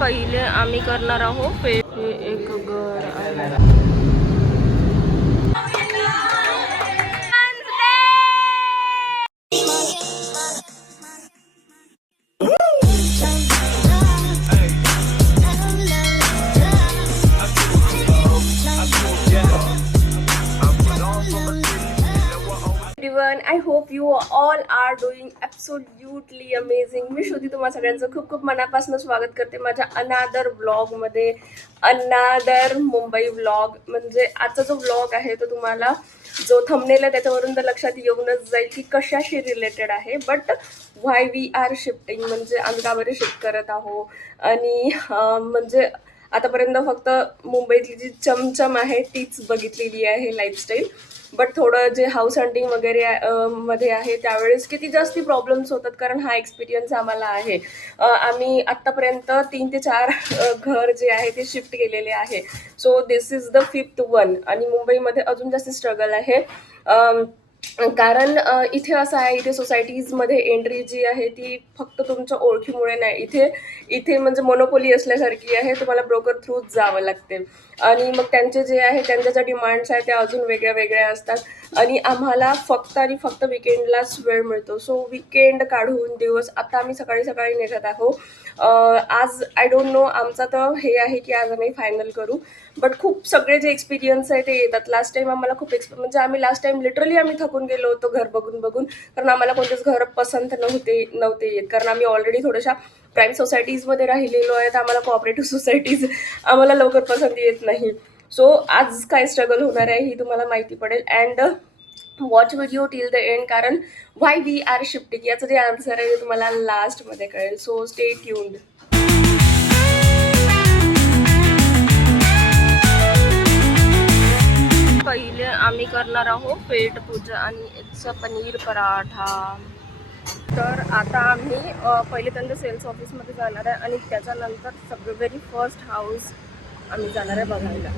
पहिले आम्ही करणार आहोत हे एक घर आहे. Everyone, I hope you all are doing absolutely amazing. मी श्रुती तुम्हा सगळ्यांचं खूप खूप मनापासून स्वागत करते माझ्या अनादर व्लॉगमध्ये. अनादर मुंबई व्लॉग म्हणजे आजचा जो व्लॉग आहे तो तुम्हाला जो थंबनेल आहे त्याच्यावरून तर लक्षात येऊनच जाईल की कशाशी रिलेटेड आहे. But why we are shifting म्हणजे आम्ही का बरे शिफ्ट करत आहोत आणि म्हणजे आतापर्यंत फक्त मुंबईतली जी चमचम आहे तीच बघितलेली आहे लाईफस्टाईल. बट थोडं जे हाऊस हंटिंग वगैरे मध्ये आहे त्यावेळेस किती जास्ती प्रॉब्लेम्स होतात कारण हा एक्सपिरियन्स आम्हाला आहे. आम्ही आत्तापर्यंत 3 ते 4 घर जे आहे ते शिफ्ट केलेले आहे. So this is the 5th one आणि मुंबईमध्ये अजून जास्त स्ट्रगल आहे. कारण इथे असं आहे, इथे सोसायटीजमध्ये एंट्री जी आहे ती फक्त तुमच्या ओळखीमुळे नाही, इथे म्हणजे मोनोपोली असल्यासारखी आहे. तुम्हाला ब्रोकर थ्रूच जावं लागते आणि मग त्यांचे जे आहे त्यांच्या ज्या डिमांड्स आहेत त्या अजून वेगळ्या वेगळ्या असतात आणि आम्हाला फक्त आणि फक्त विकेंडलाच वेळ मिळतो. सो विकेंड काढून दिवस आता आम्ही सकाळी सकाळी निघत आहोत. आज आय डोंट नो आमचा तर हे आहे की आज आम्ही फायनल करू. बट खूप सगळे जे एक्सपिरियन्स आहे ते येतात. लास्ट टाइम आम्हाला खूप म्हणजे आम्ही लास्ट टाइम लिटरली आम्ही थकून गेलो होतो घर बघून बघून, कारण आम्हाला कोणतेच घर पसंत नव्हते येत, कारण आम्ही ऑलरेडी थोड्याशा प्राईम सोसायटीजमध्ये राहिलेलो आहे. तर आम्हाला कोऑपरेटिव्ह सोसायटीज आम्हाला लवकर पसंत येत नाही. सो आज काय स्ट्रगल होणार आहे ही तुम्हाला माहिती पडेल. And watch video till the end, कारण व्हाय वी आर शिफ्टिंग याचं जे आन्सर आहे ते तुम्हाला लास्टमध्ये कळेल. So stay tuned. पहिले आम्ही करणार आहोत पेट पूजा आणि इट्स पनीर पराठा. तर आता आम्ही पहिले त्यांचं सेल्स ऑफिसमध्ये जाणार आहे आणि त्याच्यानंतर सगळं व्हेरी फर्स्ट हाऊस आम्ही जाणार आहे बघायला.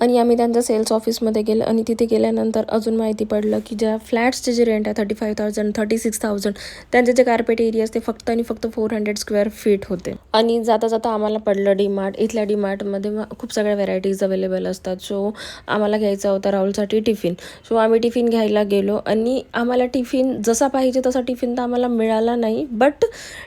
आणि आम्ही त्यांच्या सेल्स ऑफिसमध्ये गेलो आणि तिथे गेल्यानंतर अजून माहिती पडलं की ज्या फ्लॅट्सचे जे रेंट आहे 35,000 36,000 त्यांचे जे कार्पेट एरियाज ते फक्त आणि फक्त 400 स्क्वेअर फीट होते. आणि जाता जाता आम्हाला पडलं डीमार्ट. इथल्या डीमार्टमध्ये खूप सगळ्या व्हेरायटीज अवेलेबल असतात. सो आम्हाला घ्यायचा होता राहुलसाठी टिफिन. सो आम्ही टिफिन घ्यायला गेलो आणि आम्हाला टिफिन जसा पाहिजे तसा टिफिन तर आम्हाला मिळाला नाही. बट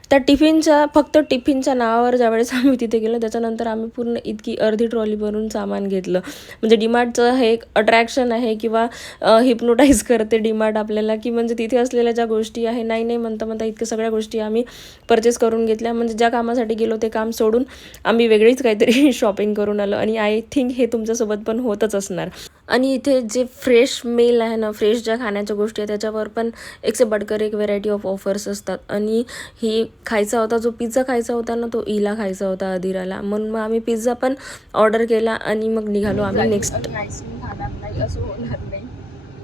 त्या फक्त टिफिनच्या नावावर ज्यावेळेस आम्ही तिथे गेलो त्याच्यानंतर आम्ही पूर्ण इतकी अर्धी ट्रॉली भरून सामान घेतलं. म्हणजे डीमार्टचं हे एक अट्रॅक्शन आहे किंवा हिप्नोटाईज करते डीमार्ट आपल्याला, की म्हणजे तिथे असलेल्या ज्या गोष्टी आहे नाही म्हणता इतक्या सगळ्या गोष्टी आम्ही परचेस करून घेतल्या. म्हणजे ज्या कामासाठी गेलो ते काम सोडून आम्ही वेगळीच काहीतरी शॉपिंग करून आलो. आणि आय थिंक हे तुमच्यासोबत पण होतच असणार. आणि इथे जे फ्रेश मेल आहे ना, फ्रेश ज्या खाण्याच्या गोष्टी आहेत त्याच्यावर पण एक से बडकर एक व्हेरायटी ऑफ ऑफर्स असतात. आणि ही खायचा होता, जो पिझ्झा खायचा होता ना तो इला खायचा होता अधिराला, म्हणून मग आम्ही पिझ्झा पण ऑर्डर केला आणि मग निघालो आम्ही नेक्स्ट. आईस्क्रीम खाणार नाही असं होणार नाही.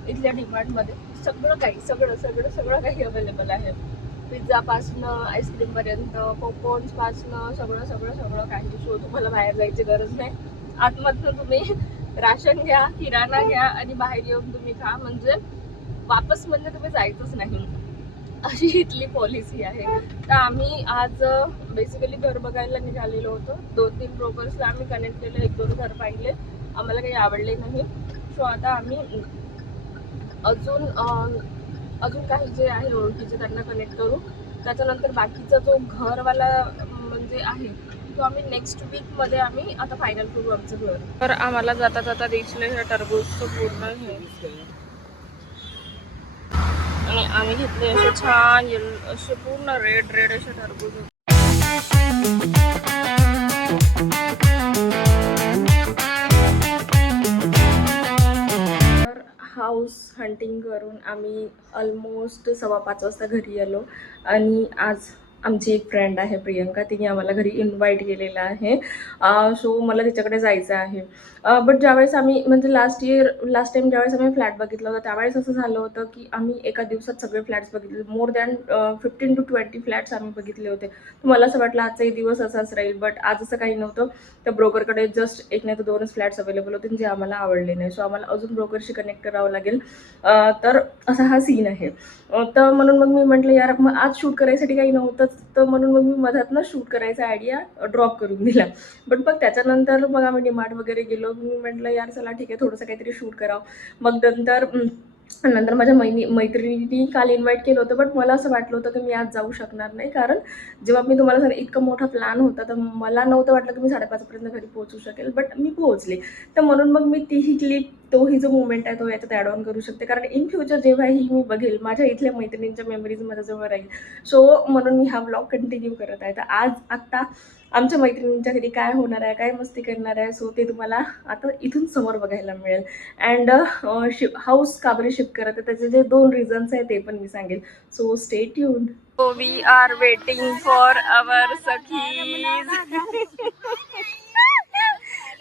इथल्या डीमार्टमध्ये सगळं काही अवेलेबल आहे. पिझ्झापासनं आईस्क्रीमपर्यंत, पॉपकॉर्न्सपासनं सगळं काही. सो तुम्हाला बाहेर जायची गरज नाही. आतमधनं तुम्ही राशन घ्या, किराणा घ्या आणि बाहेर येऊन तुम्ही खा. म्हणजे वापस म्हणजे तुम्ही जायचंच नाही, अशी इथली पॉलिसी आहे. तर आम्ही आज बेसिकली घर बघायला निघालेलो होतो. 2-3 ब्रोकर्सला आम्ही कनेक्ट केलं, 1-2 घर पाहिले, आम्हाला काही आवडले नाही. सो आता आम्ही अजून काही जे आहे ओळखीचे त्यांना कनेक्ट करू. त्याच्यानंतर बाकीचा जो घरवाला म्हणजे आहे तो आम्ही नेक्स्ट वीकमध्ये आम्ही आता फायनल करू आमचं घर. तर आम्हाला जाता जाता दिसले हे टरबूजचं पूर्ण हे, आणि आम्ही घेतले असे छान असे पूर्ण रेड असे टरबूज. तर हाऊस हंटिंग करून आम्ही ऑलमोस्ट 5:15 वाजता घरी आलो. आणि आज आमची एक फ्रेंड आहे प्रियंका, तिने आम्हाला घरी इन्व्हाइट केलेलं आहे. सो मला तिच्याकडे जायचं आहे. बट ज्यावेळेस आम्ही म्हणजे लास्ट टाइम ज्यावेळेस आम्ही फ्लॅट बघितला होता त्यावेळेस असं झालं होतं की आम्ही एका दिवसात सगळे फ्लॅट्स बघितले. मोर दॅन 15 to 20 फ्लॅट्स आम्ही बघितले होते. तर मला असं वाटलं आजचाही दिवस असाच राहील. बट आज असं काही नव्हतं. त्या ब्रोकरकडे जस्ट 1 नाही तर 2च फ्लॅट्स अवेलेबल होते जे आम्हाला आवडले नाही. सो आम्हाला अजून ब्रोकरशी कनेक्ट करावं लागेल. तर असा हा सीन आहे. तर म्हणून मग मी म्हटलं यार मग आज शूट करायसाठी काही नव्हतंच तर म्हणून मग मी मधातनं शूट करायचा आयडिया ड्रॉप करून दिला. बट मग त्याच्यानंतर मग आम्ही डीमार्ट वगैरे गेलो. मी म्हटलं यार चला ठीक आहे, थोडंसं काहीतरी शूट करावं. मग नंतर माझ्या मैत्रिणींनी काल इन्व्हाइट केलं होतं, बट मला असं वाटलं होतं की मी आज जाऊ शकणार नाही. कारण जेव्हा मी तुम्हाला सांगितलं इतका मोठा प्लॅन होता, तर मला नव्हतं वाटलं की मी 5:30 पर्यंत घरी पोहोचू शकेल, बट मी पोहोचले. तर म्हणून मग मी तीही क्लिप, तोही जो मुवमेंट आहे तो याच्यात ॲड ऑन करू शकते. कारण इन फ्युचर जेव्हाही मी बघेल, माझ्या इथल्या मैत्रिणींच्या मेमरीज माझ्याजवळ राहील. सो म्हणून मी हा व्लॉग कंटिन्यू करत आहे. तर आत्ता आमच्या मैत्रिणींच्या घरी काय होणार आहे, काय मस्ती करणार आहे, सो ते तुम्हाला आता इथून समोर बघायला मिळेल. अँड हाऊस का बरे शिफ्ट करत आहे त्याचे जे 2 रिझन्स आहे ते पण मी सांगेल. So stay tuned. So we are waiting for our सखीज.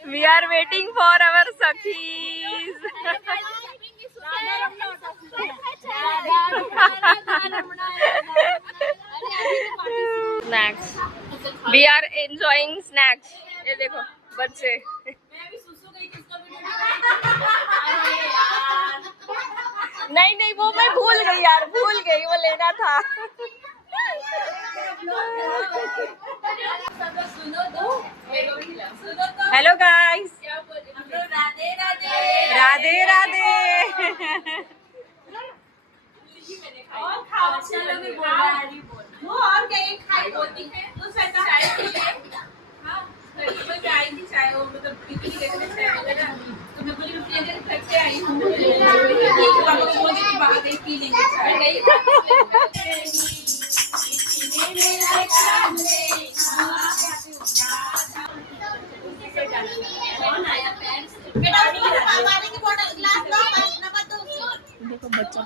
We are waiting for our सखीज. Snacks, we are enjoying snacks. ये देखो बच्चे. नहीं नहीं, वो मैं भूल गई यार, भूल गई, वो लेना था. Hello guys, Radhe Radhe. वो और क्या एक खाई होती है तो चाय के लिए हाँ में आई थी चाय, वो मतलब टिफिन लेकर चाय वगैरह, तो मैं बोली रुपये के घर से आई हूँ, पापा को बोल दी बाहर एक पी लेंगे चाय. देखो बच्चा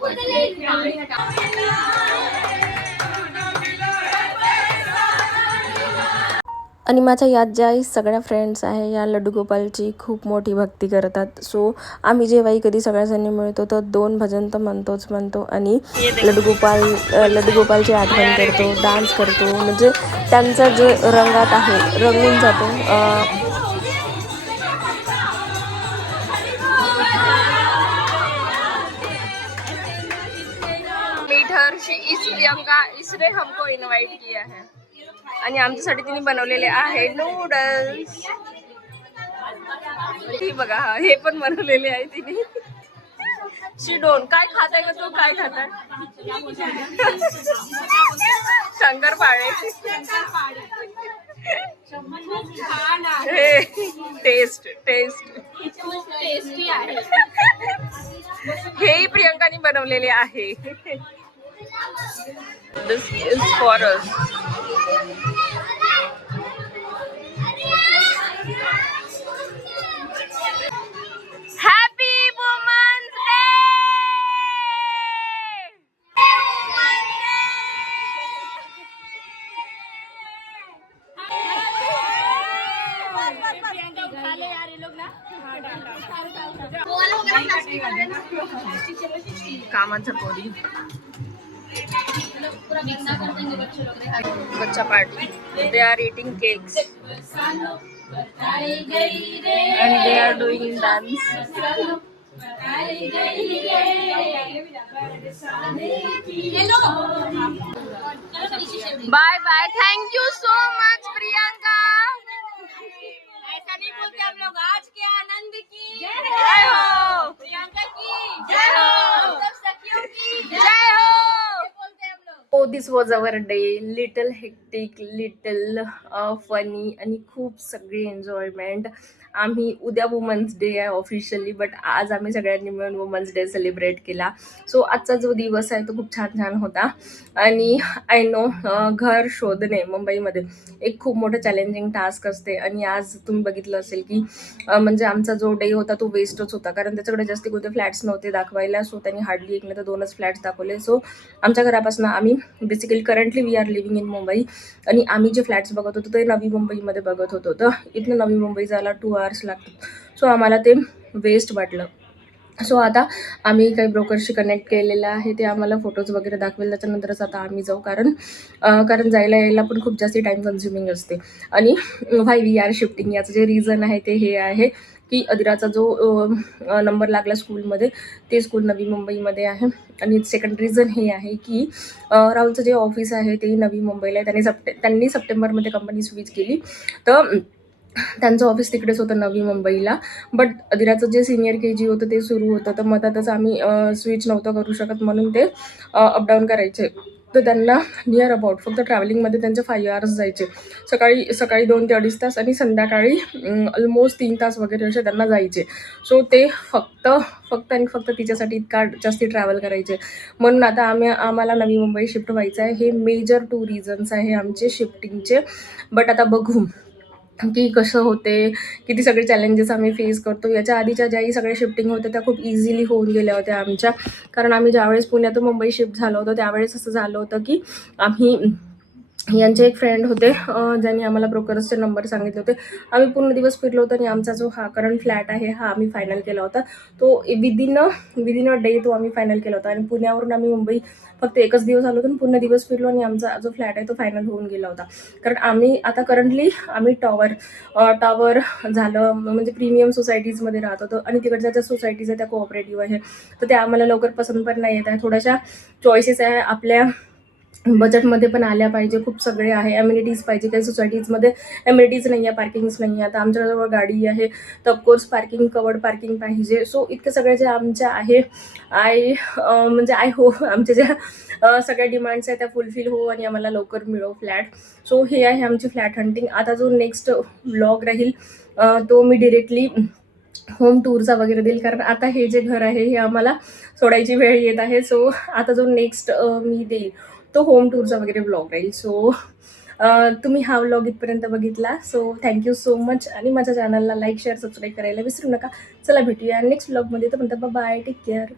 आणि माझ्या यात ज्या सगळ्या फ्रेंड्स आहे या लड्डूगोपालची खूप मोठी भक्ती करतात. सो आम्ही जेव्हाही कधी सगळ्याजणी मिळतो तर 2 भजन तर म्हणतो आणि लड्डूगोपालची आठवण करतो, डान्स करतो. म्हणजे त्यांचा जो रंगात आहे रंगून जातो. मीठर शी इस प्रियंका, इसने हमको इनवाइट किया है आणि आमच्यासाठी तिने बनवलेले आहे नूडल्स. ही बघा, हे पण बनवलेले आहे तिने. शिडोन काय खाताय का तू, काय खाताय? शंकरपाळे. हे टेस्ट टेस्टी आहे. हेही प्रियंकाने बनवलेले आहे. This is for us. Happy Women's Day! कामाचा पोरी बच्चा party. They are eating cakes and they are doing dance. Bye bye. Thank you so much Priyanka. ऐसा नहीं बोलते हम लोग. आज के आनंद की जय हो. प्रियंका की जय हो. सब सखियों की जय हो. बोलते हम लोग. Oh, this was our day. Little hectic, little funny आणि खूप सगळी एन्जॉयमेंट. आम्ही उद्या वुमन्स डे आहे ऑफिशियली, बट आज आम्ही सगळ्यांनी मिळून वुमन्स डे सेलिब्रेट केला. सो आजचा जो दिवस आहे तो खूप छान होता. आणि आय नो घर शोधणे मुंबईमध्ये एक खूप मोठं चॅलेंजिंग टास्क असते. आणि आज तुम्ही बघितलं असेल की म्हणजे आमचा जो डे होता तो वेस्टच होता, कारण त्याच्याकडे जास्ती कोणते फ्लॅट्स नव्हते दाखवायला. सो त्यांनी हार्डली 1 नाही तर 2च फ्लॅट्स दाखवले. सो आमच्या घरापासून आम्ही basically currently we are living in Mumbai, आणि आम्ही जे फ्लॅट्स बघत होतो ते नवी मुंबईमध्ये बघत होतो. तर इथनं नवी मुंबई जायला 2 hours लागतात. सो आम्हाला ते वेस्ट वाटलं. सो आता आम्ही काही ब्रोकरशी कनेक्ट केलेलं आहे, ते आम्हाला फोटोज वगैरे दाखवेल. त्याच्यानंतरच आता आम्ही जाऊ, कारण जायला यायला पण खूप जास्त टाईम कन्झ्युमिंग असते. आणि व्हाय वी आर शिफ्टिंग याचं जे रिझन आहे ते हे आहे की अदिराचा जो नंबर लागला स्कूलमध्ये, ते स्कूल नवी मुंबईमध्ये आहे. आणि सेकंड रिझन हे आहे की राहुलचं जे ऑफिस आहे ते नवी मुंबईला आहे. त्यांनी सप्टेंबरमध्ये कंपनी स्विच केली, तर त्यांचं ऑफिस तिकडेच होतं नवी मुंबईला. बट अदिराचं जे सिनियर के जी होतं ते सुरू होतं, तर मधातच आम्ही स्विच नव्हतं करू शकत, म्हणून ते अपडाऊन करायचे. तर त्यांना नियर अबाउट फक्त ट्रॅव्हलिंगमध्ये त्यांचे 5 आवर्स जायचे. सकाळी सकाळी 2 ते 2.5 तास आणि संध्याकाळी ऑलमोस्ट 3 तास वगैरे असे त्यांना जायचे. सो ते फक्त आणि फक्त तिच्यासाठी इतका जास्ती ट्रॅव्हल करायचे. म्हणून आता आम्हाला नवी मुंबई शिफ्ट व्हायचं आहे. हे मेजर 2 रिझन्स आहे आमचे शिफ्टिंगचे. बट आता बघू की कसं होते, किती सगळे चॅलेंजेस आम्ही फेस करतो. याच्या आधीच्या ज्याही सगळ्या शिफ्टिंग होत्या त्या खूप इझिली होऊन गेल्या होत्या आमच्या. कारण आम्ही ज्यावेळेस पुण्यातून मुंबई शिफ्ट झालो होतो त्यावेळेस असं झालं होतं की आम्ही यांचे एक फ्रेंड होते, ज्यांनी आम्हाला ब्रोकर्सचे नंबर सांगितले होते. आम्ही पूर्ण दिवस फिरलो होतो आणि आमचा जो हा करंट फ्लॅट आहे हा आम्ही फायनल केला होता. तो विदिन अ डे तो आम्ही फायनल केला होता. आणि पुण्यावरून आम्ही मुंबई फक्त एकच दिवस आलो होतो आणि पूर्ण दिवस फिरलो आणि आमचा जो फ्लॅट आहे तो फायनल होऊन गेला होता. कारण आम्ही आता करंटली टॉवर झालं, म्हणजे प्रीमियम सोसायटीजमध्ये राहत होतो. आणि तिकडच्या ज्या सोसायटीज आहेत त्या कोऑपरेटिव्ह आहे, तर त्या आम्हाला लवकर पसंत पण नाही येत आहे. थोड्याशा चॉईसेस आहे आपल्या बजेटमध्ये पण आल्या पाहिजे. खूप सगळे आहे, ॲम्युनिटीज पाहिजे. काही सोसायटीजमध्ये ॲम्युनिटीज नाही आहे, पार्किंग्स नाही आहे. आता आमच्याजवळ गाडी आहे, तर ऑफकोर्स कवर्ड पार्किंग पाहिजे. सो इतके सगळे जे आमच्या आहे आय होप आमच्या ज्या सगळ्या डिमांड्स आहेत त्या फुलफिल हो आणि आम्हाला लवकर मिळो फ्लॅट. सो हे आहे आमची फ्लॅट हंटिंग. आता जो नेक्स्ट व्लॉग राहील तो मी डिरेक्टली होम टूरचा वगैरे देईल, कारण आता हे जे घर आहे हे आम्हाला सोडायची वेळ येत आहे. सो आता जो नेक्स्ट मी देईल तो होम टूरचा वगैरे ब्लॉग राहील. सो तुम्ही हा व्लॉग इथपर्यंत बघितला, सो थँक्यू सो मच. आणि माझ्या चॅनलला लाईक शेअर सबस्क्राईब करायला विसरू नका. चला भेटूया नेक्स्ट व्लॉगमध्ये. तर म्हणतात बाय, टेक केअर.